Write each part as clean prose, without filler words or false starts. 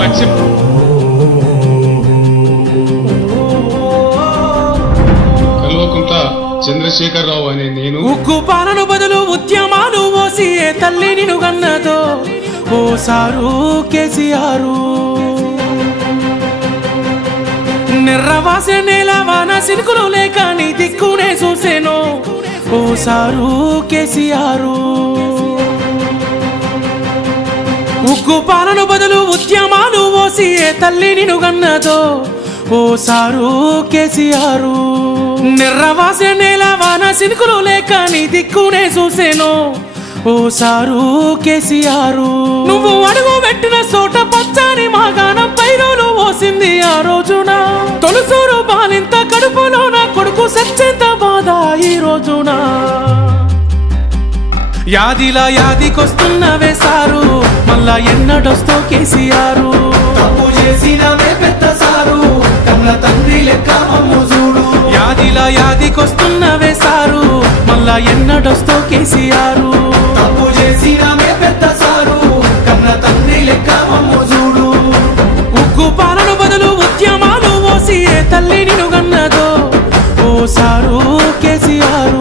లక్ష్యం. కల్వకుంట్ల చంద్రశేఖరరావు అనే నేను ఉక్కు పాలన బదులు ఉద్యమాలు ఓసి ఏ తల్లి నిన్ను గన్నదో ఓ సారు కేసీఆర్. నిర్రవాసే నేల వాన సినుకులు లేక నీ దిక్కునే చూసేను ఓ సారు కేసీఆర్. ఉక్కు పాలన బదులు ఉద్యమాలు ఓసి ఏ తల్లి నిన్ను గన్నదో ఓ సారు కేసీఆర్. నిర్రవాసే నేల వాన సినుకులు లేక నీ దిక్కునే చూసేను ఓ సారు కేసీఆర్. నువ్వు అడుగు పెట్టిన చోట పచ్చని మాగాణం పైరులు ఓసింది ఆ రోజున. తొలుసూరు బాలింత కడుపులో నా కొడుకు సచ్చేంత బాధ ఈ రోజున. యాదిలా యాదికొస్తున్నవే సారు మళ్ళా ఎన్నడొస్తో కేసీఆర్. తప్పు చేసినవే పెద్ద సారు కన్న తండ్రి లెక్క మమ్ము చూడు. యాదిలా యాదికొస్తున్నవే సారు మళ్ళా ఎన్నడొస్తో కేసీఆర్. తప్పు చేసినవే పెద్ద సారు కన్న తండ్రి లెక్క మమ్ము చూడు. ఉక్కు పాలన బదులు ఉద్యమాలు ఓసి ఏ తల్లి నిన్ను గన్నదో ఓ సారు కేసీఆర్.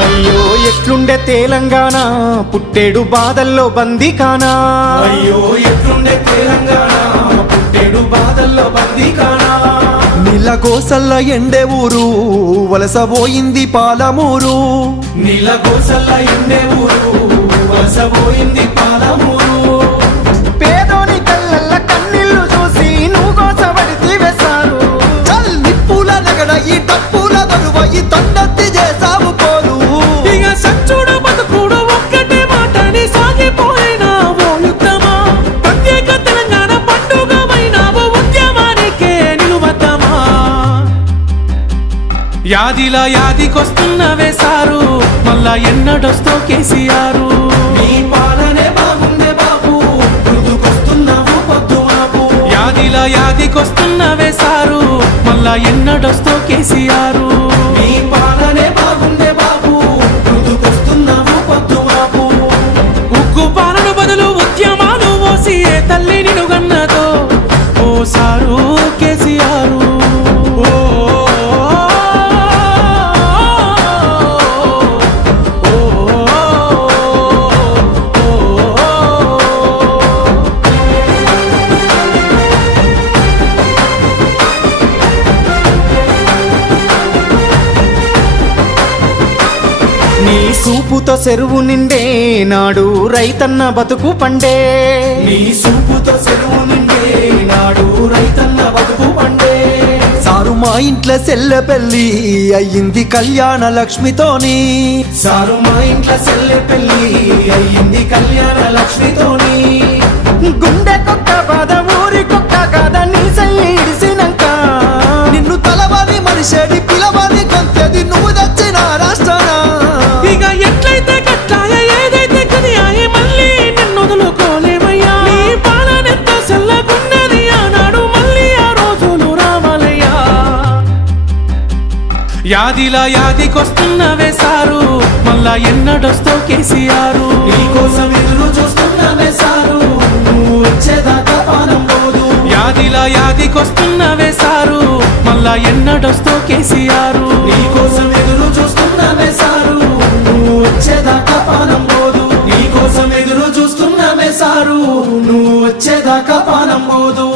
అయ్యో ఎట్లుండే తెలంగాణ పుట్టేడు బాధల్లో బందీకానా. అయ్యో ఎట్లుండే తెలంగాణ పుట్టేడు బాధల్లో బందీకానా. నీలగోసల్ల ఎండే ఊరు వలసపోయింది పాలమూరు. నీలగోసల్ల ఎండే ఊరు వలసపోయింది పాలమూరు. పేదోని కళ్ళల్ల కన్నీళ్లు చూసి నువ్వు కోసబడితే వేశారు. చల్ నిప్పుల నగడ ఈ డప్పుల దరువ ఈ తొండత్తి చేసావు పోరు. ఇక సచ్చుడు బతుకుడు ఒక్కటే మాటని సాగిపోయినా ఓ యుద్ధమా. ప్రత్యేక తెలంగాణ పండుగమైనావు ఉద్యమానికే నిలువద్దమా. యాదిలా యాదికొస్తున్నవే సారు మళ్ళా ఎన్నడొస్తో కేసీఆర్. నీ పాలనే బాగుందే బాబు గుర్తుకొస్తున్నావు పొద్దు మాపు. యాదిలా యాదికొస్తున్నవే సారు మళ్ళా ఎన్నడొస్తో కేసీఆర్. నీ పాలనే బాగుందే బాబు గుర్తుకొస్తున్నావు పొద్దు మాపు. ఉక్కు పాలన బదులు ఉద్యమాలు ఓసి ఏ తల్లి నిన్ను గన్నదో ఓ సారు కేసీఆర్. నీ సూపుతో చెరువు నిండే నాడు రైతన్న బతుకు పండే. నీ సూపుతో చెరువు నిండే నాడు రైతన్న బతుకు పండే. సారు మా ఇంట్లో సెల్ల పెళ్ళి అయ్యింది కళ్యాణ లక్ష్మితోని. సారు మా ఇంట్లో చెల్లె పెళ్ళి అయ్యింది కళ్యాణ లక్ష్మితోని. గుండె కొక్క బాధ ఊరి కొక్క కాద నీ సయ్యి ఇడిసినాక. నిన్ను తలవని మనిషేడి పిలవని గొంతెది నువ్వు తెచ్చిన రాష్ట్రాన. ఇక ఎట్లయితే కట్టాయ ఏదైతే కదియాయి మళ్ళీ నిన్ను వదులుకోలేమయ్యా. నీ పాలనెంత సెల్లగున్నది ఆనాడు మళ్ళీ ఆ రోజులు రావాలయ్యా. యాదిలా యాదికొస్తున్నవే సారు మళ్ళా ఎన్నడొస్తో కేసీఆర్. నీకోసం ఎదురు చూస్తున్నానే సారు నువ్వు వచ్చేదాకా పానం పోదు. యాదిలా యాదికొస్తున్నవే సారు మళ్ళా ఎన్నడొస్తో కేసీఆర్. నీకోసం ఎదురు చూస్తున్నానే సారు నువ్వు వచ్చేదాకా పానం పోదు. నీకోసం ఎదురు చూస్తున్నానే సారు నువ్వు వచ్చేదాకా పానం పోదు.